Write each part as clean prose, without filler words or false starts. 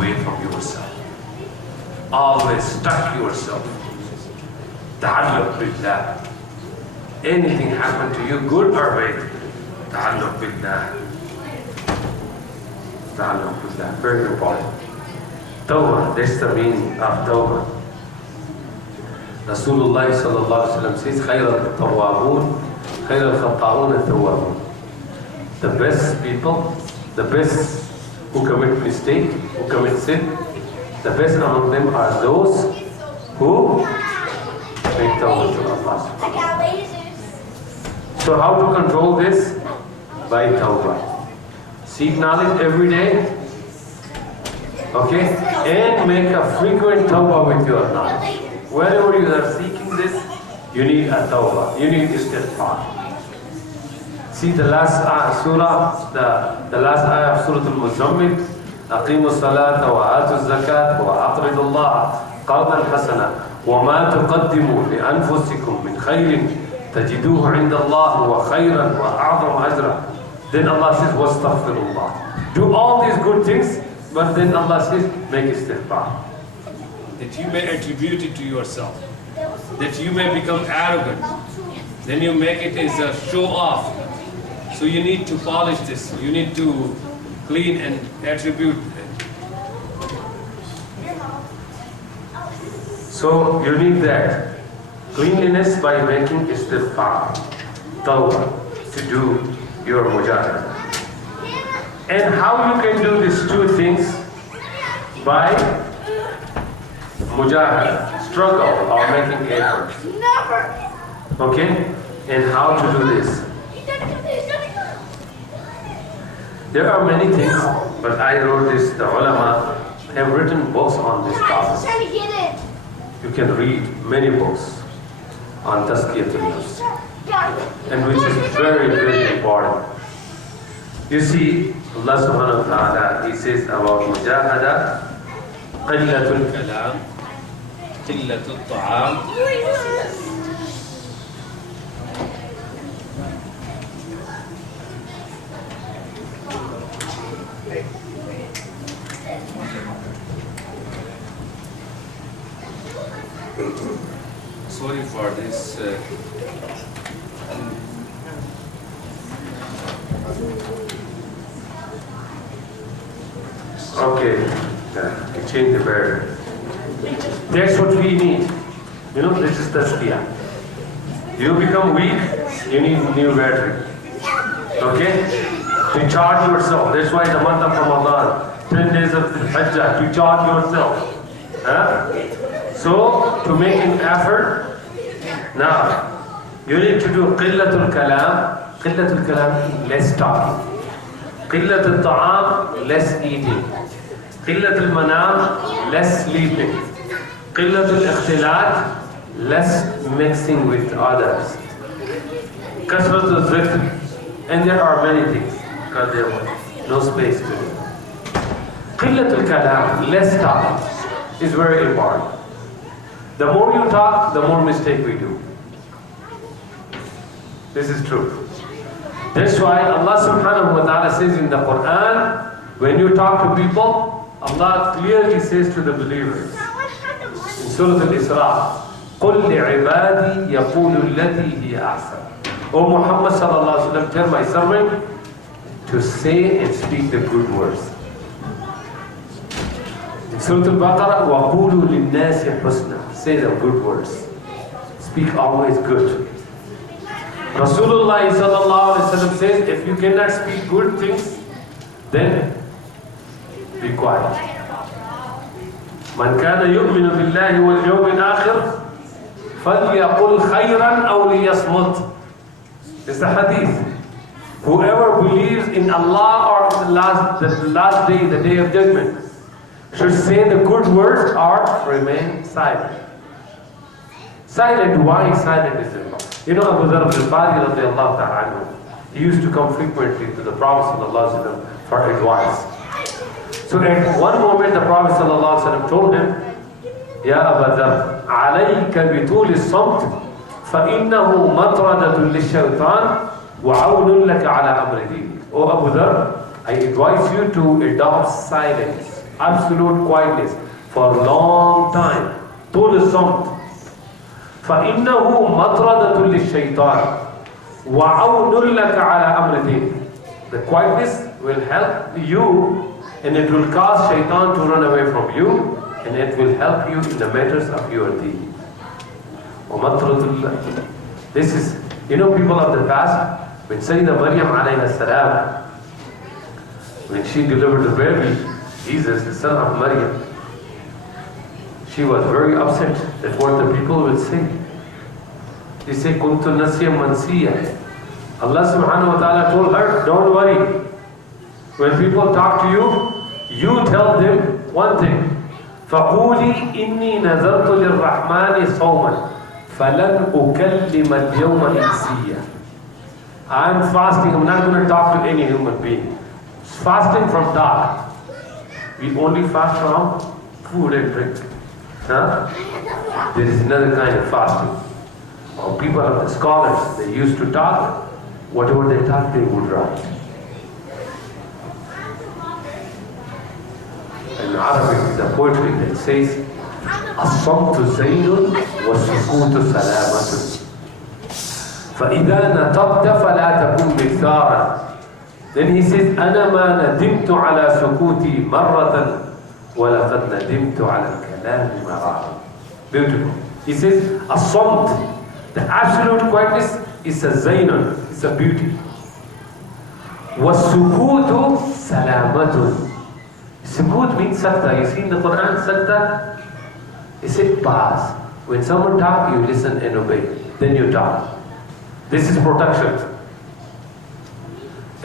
away from yourself. Always stuck yourself. تعلق بالله. Anything happen to you, good or bad, تعلق بالله. تعلق بالله. Very important. Tawbah, that's the meaning of Tawbah. Rasulullah sallallahu alaihi wasallam says, خير التوابون خير الخطاؤون التوابون. The best people, the best who commit mistake, who commit sin, the best among them are those who make tawbah to Allah. So how to control this? By tawbah. Seek knowledge every day, okay? And make a frequent tawbah with your knowledge. Wherever you are seeking this, you need a tawbah. You need istighfar. See the last surah, the last ayah of Surah Al-Muzammil, أقيموا الصلاة وآتوا الزكاة وأقرضوا الله قرضا حسنا وما تقدموا لأنفسكم من خير تجدوه عند الله هو خيرا وأعظم أجرا. Then Allah says, واستغفر الله. Do all these good things, but then Allah says, make istighfar. That you may attribute it to yourself. That you may become arrogant. Then you make it as a show off. So you need to polish this. You need to clean and attribute it. So you need that cleanliness by making istighfar, tawbah, to do your mujahada. And how you can do these two things? By mujahada, struggle or making effort. Okay? And how to do this? There are many things, but I wrote this, the ulama have written books on this topic. You can read many books on Tazkiyatul Nafs, and which is very, very important. You see, Allah subhanahu wa ta'ala, He says about mujahada, qillatul kalam, qillatul ta'am, sorry for this. Okay, we change the battery. That's what we need. You know, this is tazkiyah. You become weak, you need new battery. Okay? To charge yourself. That's why the month of Ramadan, 10 days of Hajjah, to charge yourself. Huh? So, to make an effort, now, you need to do qillatul kalam. Qillatul kalam, less talking. Qillatul ta'am, less eating. Qillatul manam, less sleeping. Qillatul ikhtilat, less mixing with others. Kasratul zikr. And there are many things, because there was no space to do. Qillatul kalam, less talking, is very important. The more you talk, the more mistake we do. This is true. That's why Allah subhanahu wa ta'ala says in the Quran, when you talk to people, Allah clearly says to the believers in Surah Al-Isra, قُلْ لِعِبَادِي يَقُولُ الَّتِي هِيَ أَحْسَنُ. O Muhammad sallallahu alaihi wasallam, tell my servant to say and speak the good words. In Surah Al-Baqarah, وَقُولُوا لِلنَّاسِ حُسْنًا. Say the good words. Speak always good. Rasulullah sallallahu alaihi wasallam says, if you cannot speak good things, then be quiet. من كان يؤمن بالله واليوم الآخر فليقل خيرا أو ليصمت. It's the hadith. Whoever believes in Allah or the last day, the day of judgment, should say the good words or remain silent. Silent, why silent is it? You know, Abu Dharr al-Ghifari radiallahu ta'ala, he used to come frequently to the Prophet sallallahu alaihi wasallam for advice. So at one moment the Prophet sallallahu alaihi wasallam told him, Ya Abu Dharr, عليك بطول الصمت فإنه مطردة للشيطان وعون لك على أمر دينك. O Abu Dharr, I advise you to adopt silence absolute quietness for a long time. طول الصمت. فإنه مطردة للشيطان وعون لك على أمر. The quietness will help you and it will cause shaitan to run away from you and it will help you in the matters of your deen. This is, people of the past, when Sayyidah Maryam alayhi salam, when she delivered the baby, Jesus, the son of Maryam, she was very upset at what the people would say. They say, Kuntu Nasya Mansiya. Allah subhanahu wa ta'ala told her, don't worry. When people talk to you, you tell them one thing. فَقُولِي إِنِّي نَذَرْتُ لِلرَّحْمَنِ صَوْمًا فَلَنْ أُكَلِّمَ الْيَوْمَ إِنسِيًّا. I'm fasting, I'm not going to talk to any human being. Fasting from talk. We only fast from food and drink. There is another kind of fasting. People are scholars, they used to talk. Whatever they talk, they would write. In Arabic, the poetry that says, الصمت زين والسكوت سلامة فإذا نطقت فلا تكن مثارا. Then he says, أنا ما ندمت على سكوتي مرة ولقد ندمت على الكلام مرارا. Beautiful. He says, الصمت, the absolute quietness is a zainun, it's a beauty. والسكوت سلامة. Sukut means sakta. You see in the Quran, sakta, is it pause. When someone talks, you listen and obey. Then you talk. This is protection.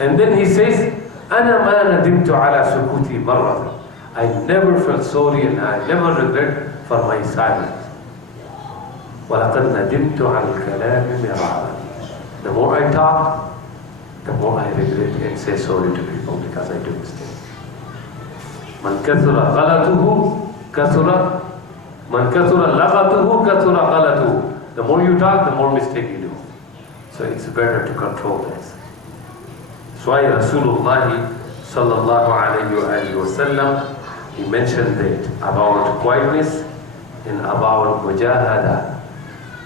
And then he says, أنا ما ندمت على سكوتي مرة. I never felt sorry and I never regret for my silence. ولقد ندمت على الكلام مرارا. The more I talk, the more I regret and say sorry to people because I do mistakes. من كثر غلطه كثر من كثر لغطه كثر غلطه. The more you talk, the more mistake you do. So it's better to control this. That's why Rasulullah sallallahu alayhi wa sallam, he mentioned that about quietness and about mujahada.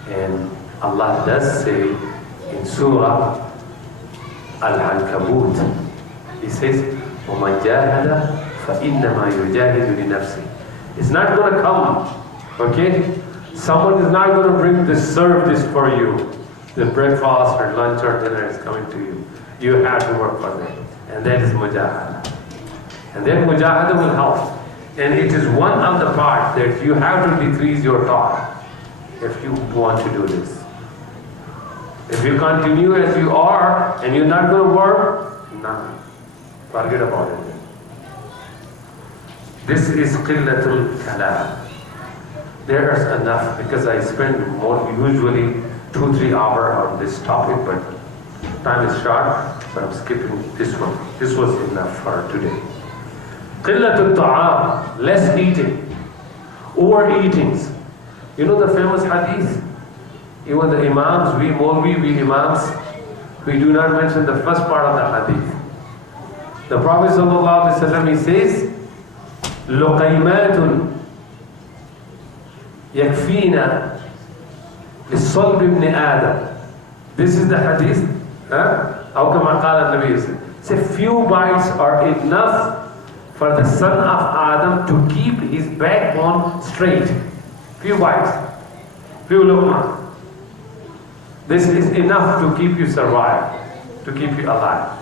And Allah does say in Surah Al-Ankabut, He says, وَمَنْ جَاهَدَ فَإِنَّمَا يُجَاهِدُ لِنَفْسِهِ. It's not going to come, okay? Someone is not going to serve this for you. The breakfast or lunch or dinner is coming to you. You have to work for that. And that is mujahada. And then mujahada will help. And it is one of the parts that you have to decrease your talk if you want to do this. If you continue as you are and you're not going to work, no. Forget about it. This is qillatul kalam. There is enough because I spend usually 2-3 hours on this topic, but time is short, so I'm skipping this one. This was enough for today. Qillatul ta'am, less eating, overeatings. You know the famous hadith? Even the imams, we imams, we do not mention the first part of the hadith. The Prophet ﷺ, he says, لُقَيْمَاتٌ يَكْفِينَا لِلصَّلْبِ ibn Adam. This is the hadith. أو كما قال النبي. Say few bites are enough for the son of Adam to keep his backbone straight. Few bites. Few luqma. This is enough to keep you survive, to keep you alive.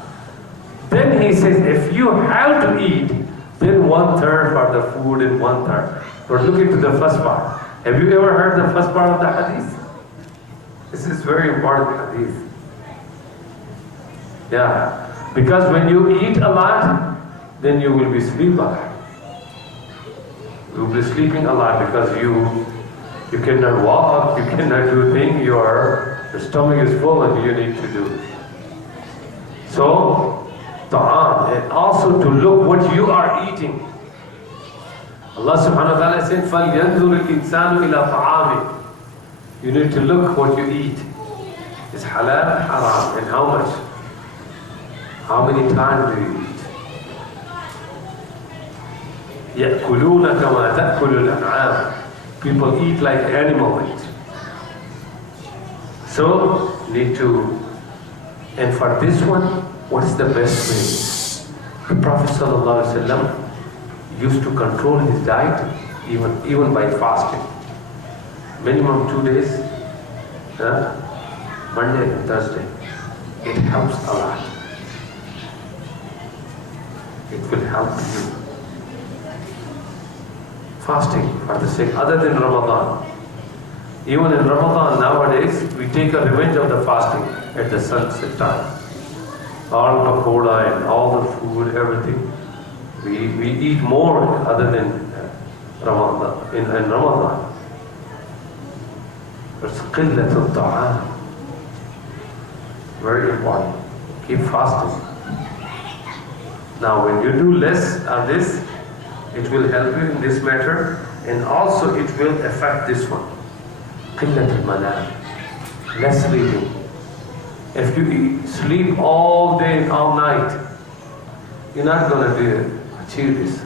Then he says, if you have to eat, then 1/3 for the food and 1/3. We're looking to the first part. Have you ever heard the first part of the hadith? This is very important hadith. Yeah, because when you eat a lot, then you will be sleeping a lot. You will be sleeping a lot because you cannot walk, you cannot do things, your stomach is full and you need to do it. So, ta'am, and also to look what you are eating. Allah subhanahu wa ta'ala said, فَلْيَنْظُرِ الْإِنسَانُ إِلَىٰ طَعَامِهِ. You need to look what you eat. Is halal, haram, and how much? How many times do you eat? يأكلون كما تأكل الأنعام. People eat like animal eat. So, need to, and for this one, what is the best way? The Prophet ﷺ used to control his diet even by fasting. Minimum 2 days, Monday and Thursday. It helps a lot. It will help you. Fasting for the sake, other than Ramadan. Even in Ramadan nowadays, we take a revenge of the fasting at the sunset time. All pakoda and all the food, everything. We eat more other than Ramadan, in Ramadan. It's qillat al-ta'am. Very important. Keep fasting. Now when you do less of this, it will help you in this matter, and also it will affect this one. Qillat al-manam. Less sleeping. If you sleep all day and all night, you're not going to achieve this.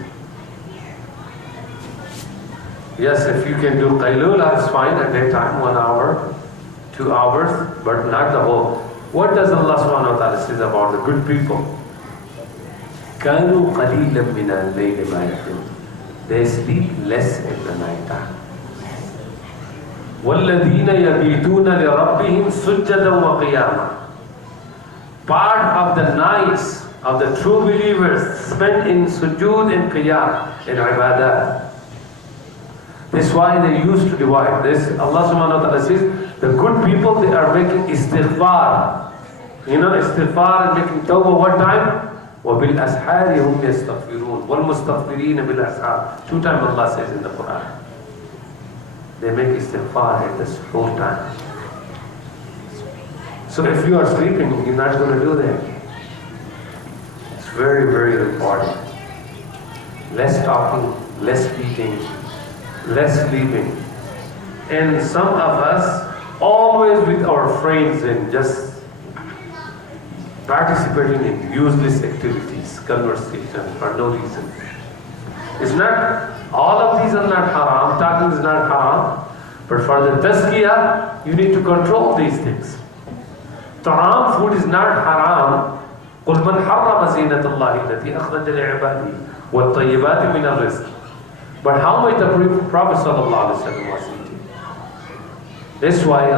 Yes, if you can do qaylula, it's fine at daytime, 1 hour, 2 hours, but not the whole. What does Allah subhanahu wa ta'ala say about the good people? كَانُوا قَلِيلًا مِنَ اللَّيْلِ مَا يَهْجَعُونَ. They sleep less in the night time. وَالَّذِينَ يَبِيتُونَ لِرَبِّهِمْ سُجَّدًا وَقِيَامًا. Part of the nights of the true believers spent in sujood and qiyam, in ibadah. That's why they used to divide this. Allah subhanahu wa ta'ala says, the good people, they are making istighfar. You know, istighfar and making tawbah what time? وَبِالْأَسْحَارِ هُمْ يَسْتَغْفِرُونَ وَالْمُسْتَغْفِرِينَ بِالْأَسْحَارِ. 2 times Allah says in the Quran. They make istighfar at this whole time. So if you are sleeping, you're not going to do that. It's very, very important. Less talking, less eating, less sleeping. And some of us always with our friends and just participating in useless activities, conversation for no reason. It's not, all of these are not haram, talking is not haram, but for the tazkiyah, you need to control these things. Ta'am, food is not haram. قُلْ مَنْ حَرَّمَ زِينَةَ اللَّهِ الَّتِي أَخْرَجَ لِعِبَادِهِ وَالطَّيِّبَاتِ مِنَ الرِّزْقِ. But how much the Prophet ﷺ was eating? That's why